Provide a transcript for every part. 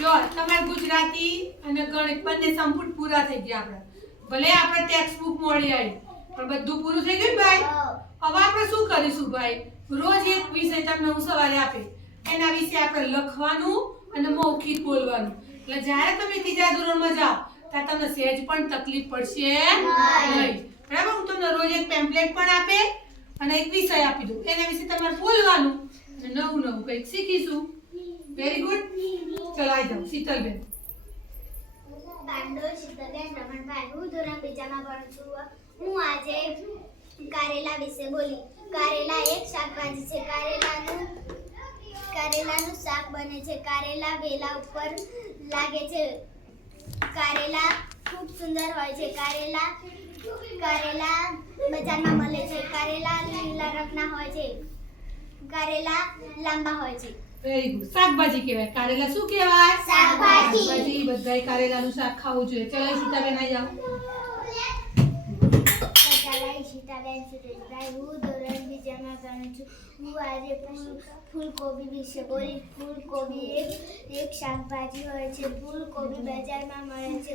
જો તમારે ગુજરાતી અને ગણિત બંને સંપૂર્ણ પૂરા થઈ ગયા આપણે. ભલે આપણે ટેક્સ્ટ બુક મળી આવી પણ બધું પૂરું થઈ ગયું ભાઈ. હવે આપણે શું કરીશું ભાઈ? રોજ એક વિષય તમને હું સવારે આપે એના વિશે આપણે લખવાનું અને મૌખિક બોલવાનું. એટલે જ્યારે તમે ત્રીજા ધોરણમાં જાઓ ત્યારે તમને સહેજ પણ તકલીફ પડશે નહીં. બરાબર? હું તમને રોજ એક પેમ્પલેટ પણ આપે અને એક વિષય આપી દઉં. એના વિશે તમારે બોલવાનું અને નવું નવું કંઈક શીખીશું. Very good. ચલો આવી જાઓ શીતલબેન. પાંડો શીતલબેન રમણભાઈ. હું ધોરણ બીજામાં ભણું છું. હું આજે કારેલા વિશે બોલી. કારેલા એક શાકભાજી છે. કારેલાનું શાક બને છે. કારેલા વેલા ઉપર લાગે છે. કારેલા ખૂબ સુંદર હોય છે. કારેલા બજારમાં મળે છે. કારેલા લીલા રંગના હોય છે. કારેલા લાંબા હોય છે. Very good. શાકભાજી કહેવાય. કારેલા શું કહેવાય? શાકભાજી. બધાય કારેલાનું શાક ખાવું જોઈએ. ચલો સીતાબેન આવી જાઓ. સીતાબેન સુરેશભાઈ. હું ધોરણ બીજામાં ભણું છું. હું આજે ફૂલકોબી વિશે બોલી. ફૂલકોબી એક શાકભાજી હોય છે. ફૂલકોબી બજારમાં મળે છે.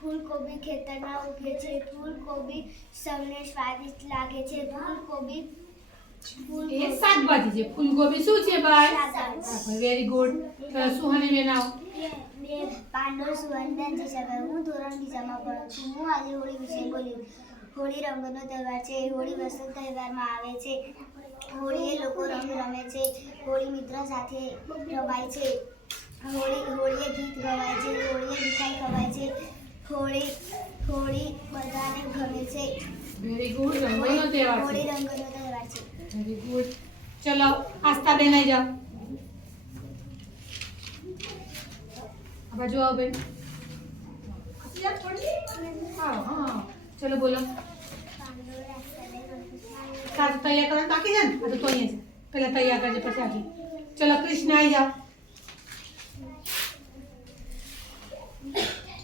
ફૂલકોબી ખેતરમાં ઉગે છે. ફૂલકોબી સૌને સ્વાદિષ્ટ લાગે છે. ફૂલકોબી એ શાકભાજી છે. ફૂલગોબી શું છે ભાઈ? શાકભાજી. Very good. સુહાની બેન આવો. પાંડો સુવર્ણબેન જીજાભાઈ. હું ધોરણ બીજામાં ભણું છું. હું આજે હોળી વિશે બોલી. હોળી રંગનો તહેવાર છે. હોળી વસંત તહેવારમાં આવે છે. હોળીએ લોકો રંગ રમે છે. હોળી મિત્ર સાથે રમાય છે. હોળીએ ગીત ગવાય છે. હોળીએ મીઠાઈ ખવાય છે. હોળી બધાને ગમે છે. Very good. રંગોનો તહેવાર હોળી છે. રંગનો તહેવાર છે. Very good. ચલો આસ્થાબેન આવી જાઓ. આ બાજુ આવો બેન. હા. ચલો બોલો. સારું તૈયાર કરવાનું બાકી છે ને? આ તો અહીંયા છે. પહેલા તૈયાર કરજે પછી આગળ. ચલો કૃષ્ણ આવી જાઓ.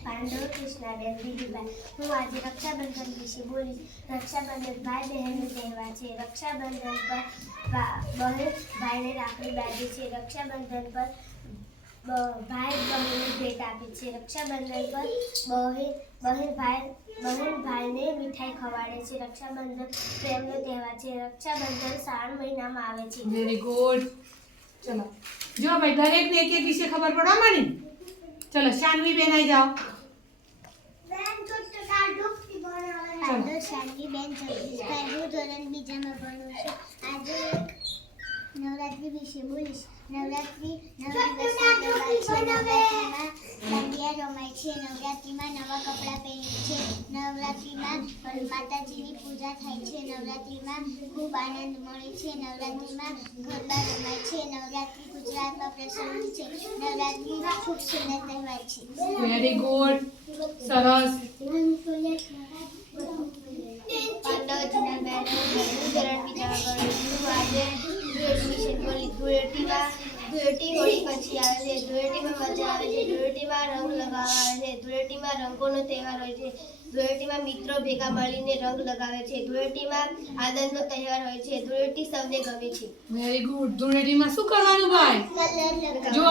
પાંડવ કૃષ્ણાબેન દીદીભાઈ. હું આજે રક્ષાબંધન વિશે બોલીશ. રક્ષાબંધન ભાઈ બહેનનો તહેવાર છે. રક્ષાબંધન પર બહેન ભાઈને રાખડી બાંધે છે. રક્ષાબંધન પર ભાઈ બહેનને ભેટ આપે છે. રક્ષાબંધન પર બહેન ભાઈને મીઠાઈ ખવાડે છે. રક્ષાબંધન પ્રેમનો તહેવાર છે. રક્ષાબંધન શ્રાવણ મહિનામાં આવે છે. Very good. ચલો જો ભાઈ દરેકને એક એક વિશે ખબર પડવા માંડી. ચલો શાનવી બેન આવી જાઓ. પાંડવ શાનવીબેન જગદીશભાઈ. હું ધોરણ બીજામાં ભણું છું. આજે નવરાત્રી વિશે બોલીશ. નવરાત્રી 9 દિવસનો તહેવાર છે. નવરાત્રીમાં દાંડિયા રમાય છે. નવરાત્રીમાં નવા કપડાં પહેરે છે. નવરાત્રીમાં માતાજીની પૂજા થાય છે. નવરાત્રીમાં ખૂબ આનંદ મળે છે. નવરાત્રીમાં ગરબા રમાય છે. નવરાત્રી ગુજરાતમાં પ્રચલિત છે. નવરાત્રી ખૂબ સુંદર તહેવાર છે. Very good. સરસ. પાંડવ જીનાબેન. હું ધોરણ બીજામાં ભણું છું. આજે ધૂળેટી વિશે બોલી. ધૂળેટી હોળી પછી આવે છે. ધૂળેટીમાં મજા આવે છે. ધૂળેટીમાં રંગ લગાવવા આવે છે. ધૂળેટીમાં રંગોનો તહેવાર હોય છે. ધૂળેટીમાં મિત્રો ભેગા મળીને રંગ લગાવે છે. ધૂળેટીમાં આનંદનો તહેવાર હોય છે. ધૂળેટી સૌને ગમે છે. Very good. ધૂળેટીમાં શું કરવાનું ભાઈ? કલર લગાવવા. જો